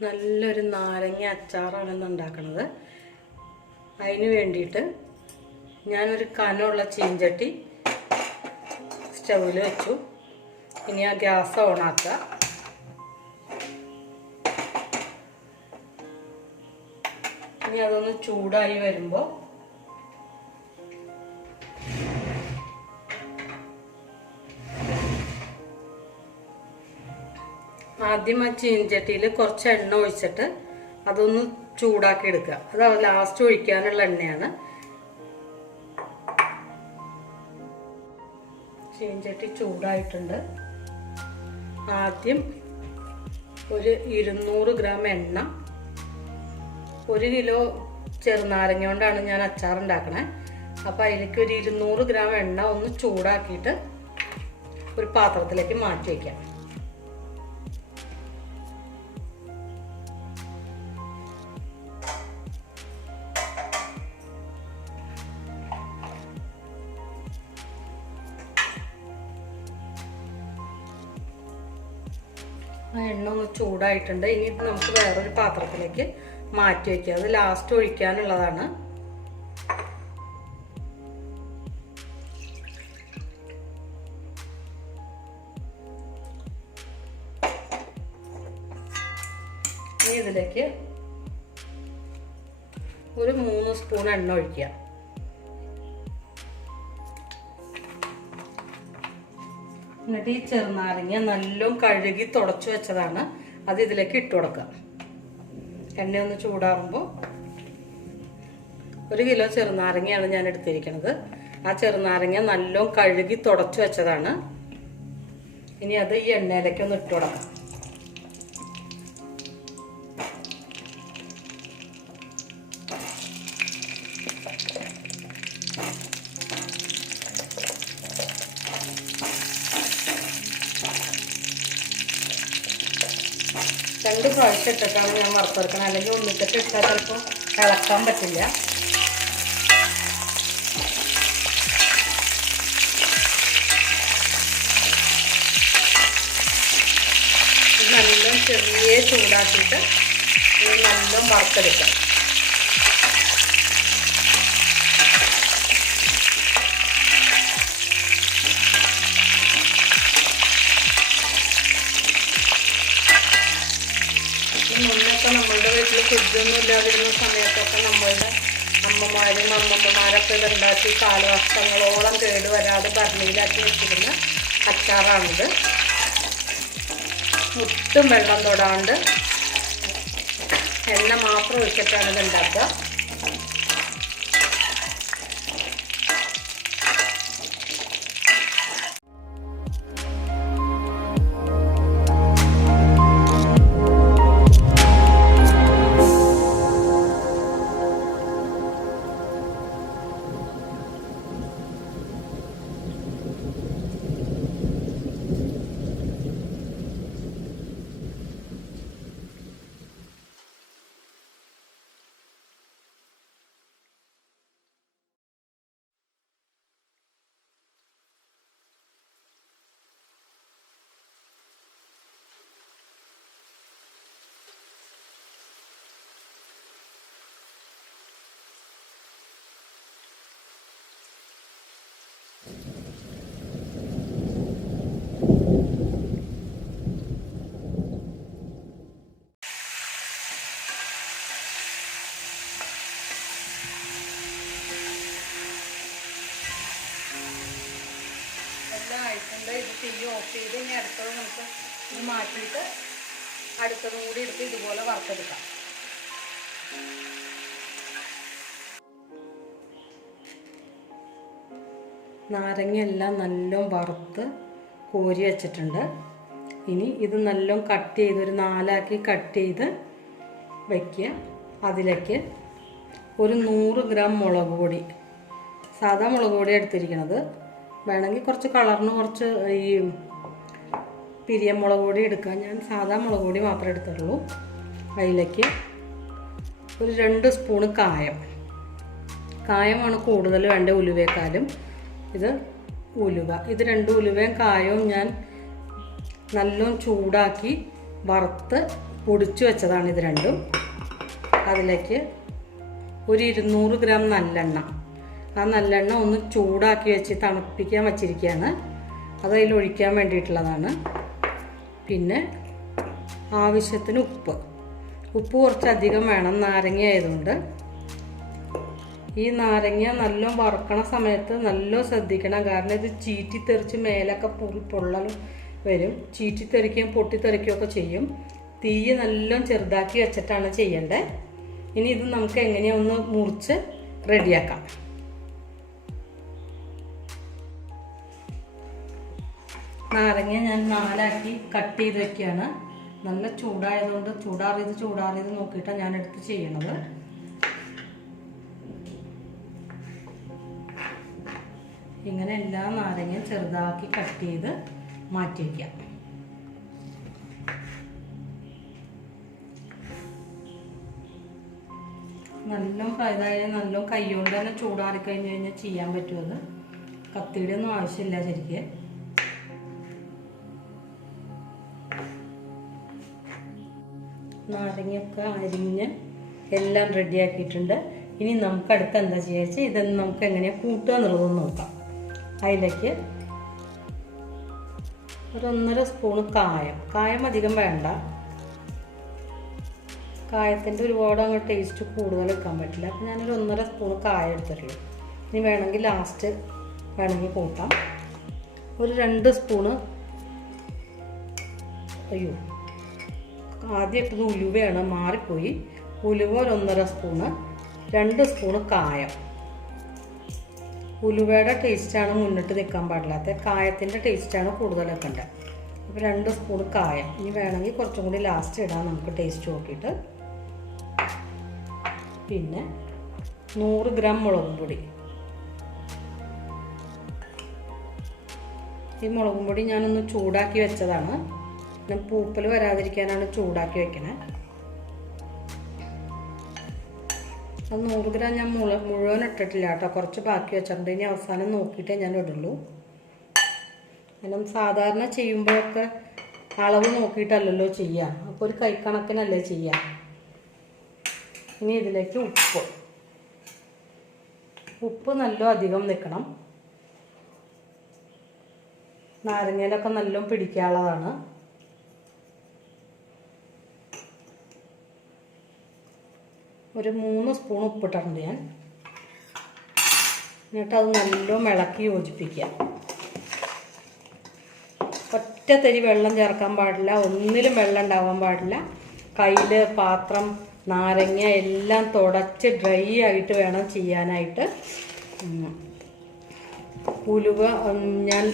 നല്ലൊരു നാരങ്ങ അച്ചാറാണ് ഇന്ന് ഉണ്ടാക്കുന്നത്. അതിന് വേണ്ടിയിട്ട് ഞാനൊരു കനമുള്ള ചീഞ്ചട്ടി സ്റ്റൗവിൽ വെച്ചു. ഇനി ആ ഗ്യാസ് ഓണാക്കുക. ഇനി അതൊന്ന് ചൂടായി വരുമ്പോൾ ആദ്യം ആ ചീഞ്ചട്ടിയിൽ കുറച്ച് എണ്ണ ഒഴിച്ചിട്ട് അതൊന്ന് ചൂടാക്കി എടുക്കുക. അത് ലാസ്റ്റ് ഒഴിക്കാനുള്ള എണ്ണയാണ്. ചീഞ്ചട്ടി ചൂടായിട്ടുണ്ട്. ആദ്യം ഒരു 200 ഗ്രാം എണ്ണ, 1 കിലോ ചെറുനാരങ്ങ കൊണ്ടാണ് ഞാൻ അച്ചാർ ഉണ്ടാക്കണേ. അപ്പോൾ അതിലേക്ക് ഒരു 200 ഗ്രാം എണ്ണ ഒന്ന് ചൂടാക്കിയിട്ട് ഒരു പാത്രത്തിലേക്ക് മാറ്റി വയ്ക്കാം. ആ എണ്ണ ഒന്ന് ചൂടായിട്ടുണ്ട്. ഇനി നമുക്ക് വേറൊരു പാത്രത്തിലേക്ക് മാറ്റി വയ്ക്കുക. അത് ലാസ്റ്റ് ഒഴിക്കാനുള്ളതാണ്. ഇനി ഇതിലേക്ക് ഒരു 3 സ്പൂൺ എണ്ണ ഒഴിക്കുക. എന്നിട്ട് ഈ ചെറുനാരങ്ങ നല്ലോണം കഴുകി തുടച്ചു വെച്ചതാണ്, അത് ഇതിലേക്ക് ഇട്ട് കൊടുക്കുക. എണ്ണയൊന്ന് ചൂടാറുമ്പോൾ 1 കിലോ ചെറുനാരങ്ങയാണ് ഞാൻ എടുത്തിരിക്കുന്നത്. ആ ചെറുനാരങ്ങ നല്ലോണം കഴുകി തുടച്ചു വെച്ചതാണ്. ഇനി അത് ഈ എണ്ണയിലേക്ക് ഒന്ന് ഇട്ട് കൊടുക്കാം. രണ്ട് പ്രാവശ്യം ഇട്ടിട്ടാണ് ഞാൻ വറുത്തെടുക്കണം, അല്ലെങ്കിൽ ഒന്നിച്ചിട്ട് ഇട്ടാൽ ചിലപ്പോൾ ഇളക്കാൻ പറ്റില്ല. ഇത് നല്ലോണം ചെറിയ ചൂടാക്കിയിട്ട് ഇത് നല്ലോണം വറുത്തെടുക്കാം. മുന്നൊക്കെ നമ്മളുടെ വീട്ടിൽ ഫ്രിഡ്ജൊന്നും ഇല്ലാതിരുന്ന സമയത്തൊക്കെ നമ്മളുടെ അമ്മമാരൊക്കെ ഇതുണ്ടാക്കി കാലവർഷങ്ങളോളം കേടുവരാതെ ഭരണിയിലാക്കി വെച്ചിരുന്ന അച്ചാറാണിത്. ഒട്ടും വെള്ളം തൊടാണ്ട് എണ്ണ മാത്രം ഒഴിച്ചിട്ടാണ് ഇത് ഉണ്ടാക്കുക. ഇത് തീ ഓഫ് ചെയ്ത് ഇനി അടുത്തത് നമുക്ക് ഇത് മാറ്റിയിട്ട് അടുത്തതും കൂടി എടുത്ത് ഇതുപോലെ വറുത്തെടുക്കാം. നാരങ്ങയെല്ലാം നല്ലോണം വറുത്ത് കോരി വെച്ചിട്ടുണ്ട്. ഇനി ഇത് നല്ലോണം കട്ട് ചെയ്ത് ഒരു 4 കട്ട് ചെയ്ത് വയ്ക്കുക. അതിലേക്ക് ഒരു 100 ഗ്രാം മുളക് പൊടി, സാധാ മുളക് പൊടി എടുത്തിരിക്കുന്നത്. വേണമെങ്കിൽ കുറച്ച് കളറിന് കുറച്ച് ഈ പിരിയൻ മുളക് പൊടി എടുക്കാം. ഞാൻ സാധാ മുളക് പൊടി മാത്രമേ എടുത്തുള്ളൂ. അതിലേക്ക് ഒരു 2 സ്പൂണ് കായം, കായമാണ് കൂടുതൽ വേണ്ട ഉലുവേക്കാളും. ഇത് ഉലുവ. ഇത് 2 ഉലുവയും കായവും ഞാൻ നല്ലോണം ചൂടാക്കി വറുത്ത് പൊടിച്ചു വെച്ചതാണ് ഇത് രണ്ടും. അതിലേക്ക് ഒരു 200 ഗ്രാം നല്ലെണ്ണ. ആ നല്ലെണ്ണ ഒന്ന് ചൂടാക്കി വെച്ച് തണുപ്പിക്കാൻ വച്ചിരിക്കുകയാണ്. അത് അതിൽ ഒഴിക്കാൻ വേണ്ടിയിട്ടുള്ളതാണ്. പിന്നെ ആവശ്യത്തിന് ഉപ്പ് കുറച്ചധികം വേണം, നാരങ്ങ ആയതുകൊണ്ട്. ഈ നാരങ്ങ നല്ലോണം വറുക്കണ സമയത്ത് നല്ലോണം ശ്രദ്ധിക്കണം, കാരണം ഇത് ചീറ്റിത്തെറിച്ച് മേലൊക്കെ പൊള്ളലും വരും. ചീറ്റിത്തെറിക്കുകയും പൊട്ടിത്തെറിക്കുകയൊക്കെ ചെയ്യും. തീ നല്ലോണം ചെറുതാക്കി വെച്ചിട്ടാണ് ചെയ്യേണ്ടത്. ഇനി ഇത് നമുക്ക് എങ്ങനെയൊന്ന് മുറിച്ച് റെഡിയാക്കാം. നാരങ്ങ ഞാൻ 4 കട്ട് ചെയ്ത് വെക്കുകയാണ്. നല്ല ചൂടായതുകൊണ്ട് ചൂടാറിയത് നോക്കിയിട്ടാണ് ഞാൻ എടുത്ത് ചെയ്യണത്. ഇങ്ങനെ എല്ലാ നാരങ്ങയും ചെറുതാക്കി കട്ട് ചെയ്ത് മാറ്റി വയ്ക്കാം. നല്ലോണം കൈ കൊണ്ട് തന്നെ ചൂടാറി കഴിഞ്ഞ് കഴിഞ്ഞാൽ ചെയ്യാൻ പറ്റുമത്. കത്തിയുടെ ഒന്നും ആവശ്യമില്ല ശരിക്ക്. നാരങ്ങയൊക്കെ അരിഞ്ഞ് എല്ലാം റെഡിയാക്കിയിട്ടുണ്ട്. ഇനി നമുക്ക് അടുത്ത് എന്താ ചെയ്യുക വെച്ചാൽ ഇതൊന്ന് നമുക്ക് എങ്ങനെയാണ് കൂട്ടുക എന്നുള്ളതൊന്ന് നോക്കാം. അതിലേക്ക് ഒരു 1.5 സ്പൂണ് കായം അധികം വേണ്ട. കായത്തിൻ്റെ ഒരുപാട് അങ്ങ് ടേസ്റ്റ് കൂടുതൽ വെക്കാൻ പറ്റില്ല. അപ്പം ഞാനൊരു 1.5 സ്പൂണ് കായം എടുത്തിട്ടുള്ളൂ. ഇനി വേണമെങ്കിൽ ലാസ്റ്റ് കൂട്ടാം. ഒരു 2 സ്പൂണ് ആദ്യം ഇട്ടത് ഉലുവയാണ്, മാറിപ്പോയി. ഉലുവ ഒരു 1.5 സ്പൂണ്, 2 സ്പൂണ് കായം. ഉലുവയുടെ ടേസ്റ്റാണ് മുന്നിട്ട് നിൽക്കാൻ പാടില്ലാത്ത, കായത്തിൻ്റെ ടേസ്റ്റാണ് കൂടുതൽ വെക്കേണ്ടത്. അപ്പോൾ 2 സ്പൂണ് കായം. ഇനി വേണമെങ്കിൽ കുറച്ചും കൂടി ലാസ്റ്റ് ഇടാം നമുക്ക് ടേസ്റ്റ് നോക്കിയിട്ട്. പിന്നെ 100 ഗ്രാം മുളകും പൊടി. ഈ മുളകും പൊടി ഞാനൊന്ന് ചൂടാക്കി വെച്ചതാണ്. ഞാൻ പൂപ്പൽ വരാതിരിക്കാനാണ് ചൂടാക്കി വെക്കണേ. അത് 100 ഗ്രാം ഞാൻ മുഴുവൻ ഇട്ടിട്ടില്ല കേട്ടോ, കുറച്ച് ബാക്കി വെച്ചിട്ടുണ്ട്. ഇനി അവസാനം നോക്കിയിട്ടേ ഞാൻ ഇടുള്ളൂ. കാരണം സാധാരണ ചെയ്യുമ്പോഴൊക്കെ അളവ് നോക്കിയിട്ടല്ലല്ലോ ചെയ്യുക, അപ്പോൾ ഒരു കൈക്കണക്കിനല്ലേ ചെയ്യുക. ഇനി ഇതിലേക്ക് ഉപ്പ് നല്ല അധികം നിൽക്കണം. നാരങ്ങയിലൊക്കെ നല്ലോണം പിടിക്കാനുള്ളതാണ്. ഒരു 3 സ്പൂൺ ഉപ്പിട്ടിട്ടുണ്ട് ഞാൻ. എന്നിട്ട് അത് നല്ലോണം ഇളക്കി യോജിപ്പിക്കുക. ഒറ്റ തരി വെള്ളം ചേർക്കാൻ പാടില്ല, ഒന്നിലും വെള്ളം ഉണ്ടാവാൻ പാടില്ല. കയ്യിൽ, പാത്രം, നാരങ്ങ എല്ലാം തുടച്ച് ഡ്രൈ ആയിട്ട് വേണം ചെയ്യാനായിട്ട്. ഉലുവ ഞാൻ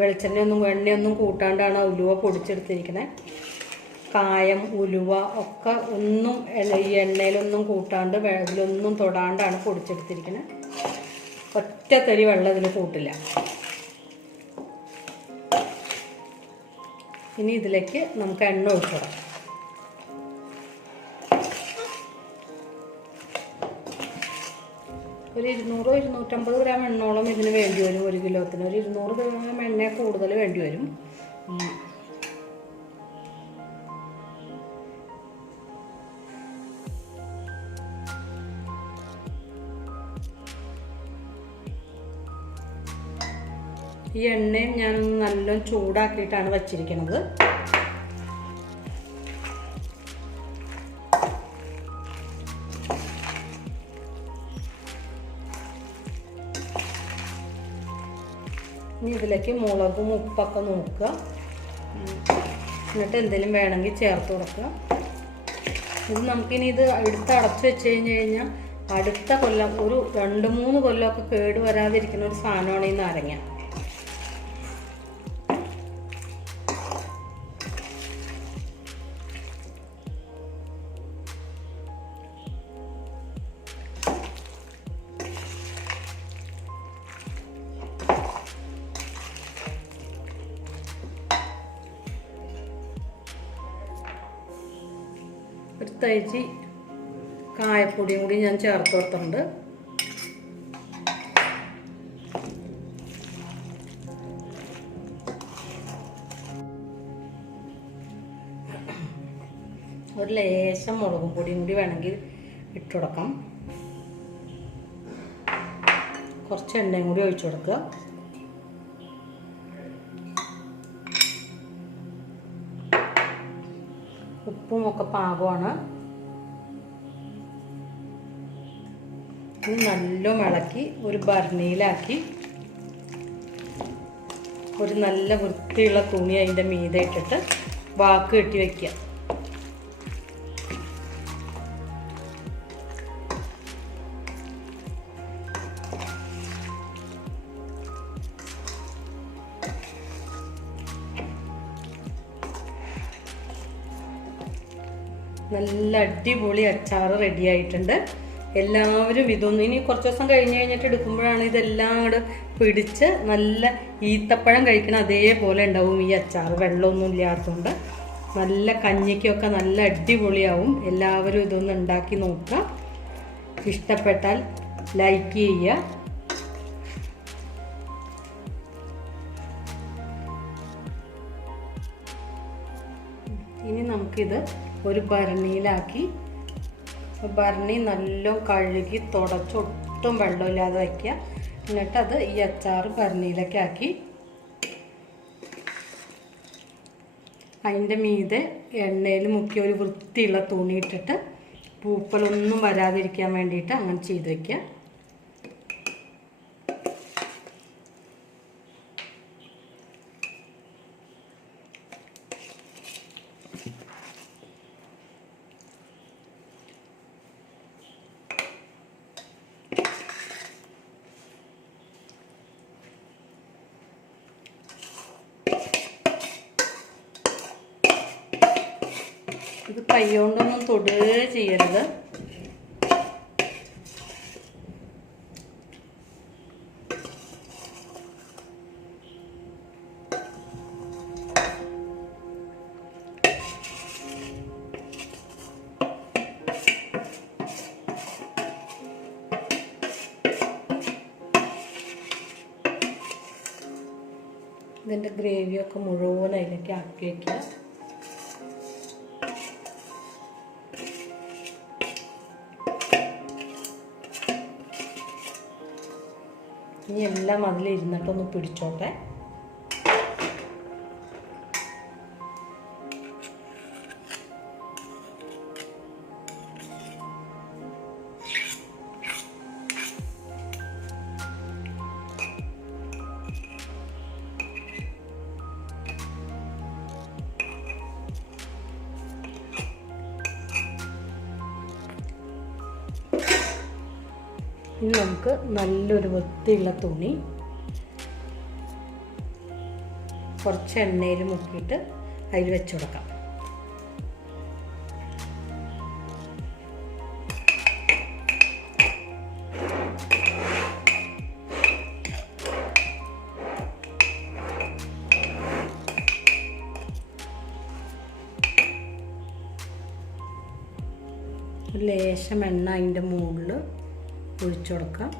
വെളിച്ചെണ്ണയൊന്നും എണ്ണയൊന്നും കൂട്ടാണ്ടാണ് ഉലുവ പൊടിച്ചെടുത്തിരിക്കുന്നത്. കായം, ഉലുവ ഒക്കെ ഒന്നും ഈ എണ്ണയിലൊന്നും കൂട്ടാണ്ട് ഇതിലൊന്നും തൊടാണ്ടാണ് പൊടിച്ചെടുത്തിരിക്കുന്നത്. ഒറ്റ തരി വെള്ളം ഇതിൽ കൂട്ടില്ല. ഇനി ഇതിലേക്ക് നമുക്ക് എണ്ണ ഒഴിച്ചിടാം. ഒരു 200-250 ഗ്രാം എണ്ണോളം ഇതിന് വേണ്ടി വരും. 1 കിലോത്തിന് ഒരു 200 ഗ്രാം എണ്ണ കൂടുതൽ വേണ്ടി വരും. ഈ എണ്ണയും ഞാൻ നല്ലോണം ചൂടാക്കിയിട്ടാണ് വച്ചിരിക്കുന്നത്. ഇനി ഇതിലേക്ക് മുളകും ഉപ്പൊക്കെ നോക്കുക. എന്നിട്ട് എന്തെങ്കിലും വേണമെങ്കിൽ ചേർത്ത് കൊടുക്കുക. ഇത് നമുക്കിനി ഇത് എടുത്ത് അടച്ചു വെച്ച് കഴിഞ്ഞാൽ അടുത്ത കൊല്ലം ഒരു 2-3 കൊല്ലമൊക്കെ കേട് വരാതിരിക്കുന്ന ഒരു സാധനമാണ് ഈ നാരങ്ങ. ഒരു തരി കായപ്പൊടിയും കൂടി ഞാൻ ചേർത്ത് കൊടുത്തിട്ടുണ്ട്. ലേശം മുളകും പൊടിയും കൂടി വേണമെങ്കിൽ ഇട്ട് കൊടുക്കാം. കുറച്ച് എണ്ണയും കൂടി ഒഴിച്ചു കൊടുക്കുക. ഉപ്പും ഒക്കെ പാകമാണ്. ഇനി നല്ല ഇളക്കി ഒരു ഭരണിയിലാക്കി ഒരു നല്ല വൃത്തിയുള്ള തുണി അതിൻ്റെ മീതെ ഇട്ടിട്ട് വാക്ക് കെട്ടി വയ്ക്കുക. നല്ല അടിപൊളി അച്ചാർ റെഡി ആയിട്ടുണ്ട്. എല്ലാവരും ഇതൊന്നും ഇനി കുറച്ച് ദിവസം കഴിഞ്ഞിട്ട് എടുക്കുമ്പോഴാണ് ഇതെല്ലാം കൂടെ പിടിച്ച് നല്ല ഈത്തപ്പഴം കഴിക്കണം അതേപോലെ ഉണ്ടാവും ഈ അച്ചാർ. വെള്ളമൊന്നും ഇല്ലാത്തതുകൊണ്ട് നല്ല കഞ്ഞിക്കൊക്കെ നല്ല അടിപൊളിയാവും. എല്ലാവരും ഇതൊന്ന് ഉണ്ടാക്കി നോക്കുക. ഇഷ്ടപ്പെട്ടാൽ ലൈക്ക് ചെയ്യുക. ഇനി നമുക്കിത് ഒരു ഭരണിയിലാക്കി ഭരണി നല്ല കഴുകി തുടച്ച് ഒട്ടും വെള്ളമില്ലാതെ വയ്ക്കുക. എന്നിട്ടത് ഈ അച്ചാർ ഭരണിയിലൊക്കെ ആക്കി അതിൻ്റെ മീതെ എണ്ണയിൽ മുക്കി ഒരു വൃത്തിയുള്ള തുണി ഇട്ടിട്ട് പൂപ്പലൊന്നും വരാതിരിക്കാൻ വേണ്ടിയിട്ട് അങ്ങനെ ചെയ്ത് വയ്ക്കുക. ഇത് കൈ കൊണ്ടൊന്നും തൊടുകയോ ചെയ്യരുത്. ഇതിൻ്റെ ഗ്രേവിയൊക്കെ മുഴുവൻ അതിലേക്ക് ആക്കി വയ്ക്കുക. ഇനി എല്ലാം അതിലിരുന്നിട്ടൊന്ന് പിടിച്ചോട്ടെ. ഇനി നമുക്ക് നല്ലൊരു വൃത്തിയുള്ള തുണി കുറച്ച് എണ്ണയിൽ മുക്കിയിട്ട് അതിൽ വെച്ച് കൊടുക്കാം. ലേശം എണ്ണ അതിൻ്റെ മുകളിൽ ഒഴിച്ചു കൊടുക്കാം.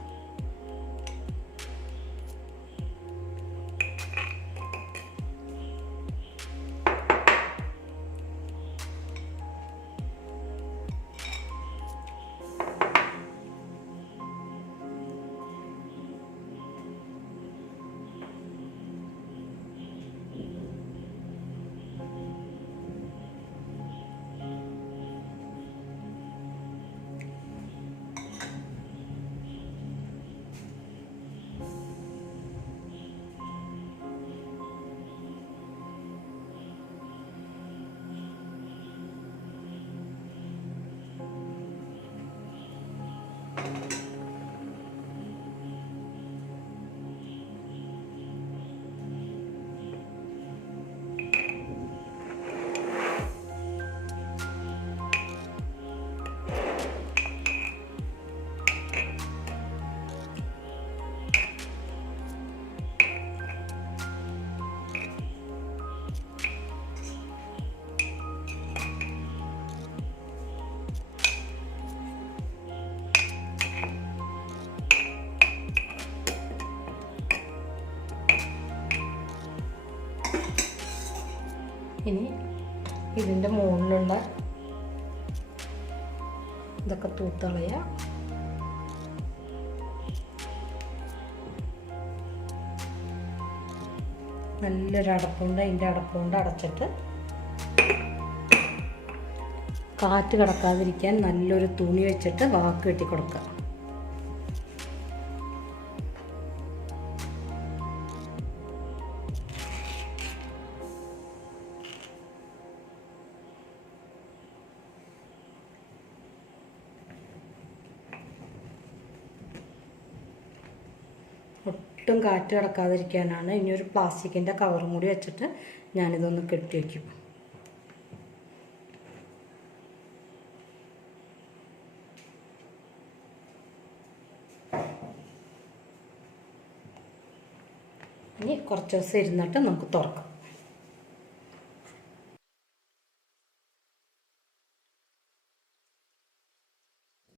ഇനി ഇതിൻ്റെ മുകളിലുള്ള ഇതൊക്കെ തൂത്തളയുക. നല്ലൊരു അടപ്പുണ്ട്, അതിൻ്റെ അടപ്പുകൊണ്ട് അടച്ചിട്ട് കാറ്റ് കടക്കാതിരിക്കാൻ നല്ലൊരു തുണി വെച്ചിട്ട് വാക്ക് കെട്ടി കൊടുക്കുക. ഒട്ടും കാറ്റ് കടക്കാതിരിക്കാനാണ്. ഇനി ഒരു പ്ലാസ്റ്റിക്കിൻ്റെ കവറും കൂടി വെച്ചിട്ട് ഞാനിതൊന്ന് കെട്ടി വയ്ക്കും. ഇനി കുറച്ച് ദിവസം ഇരുന്നിട്ട് നമുക്ക് തുറക്കാം.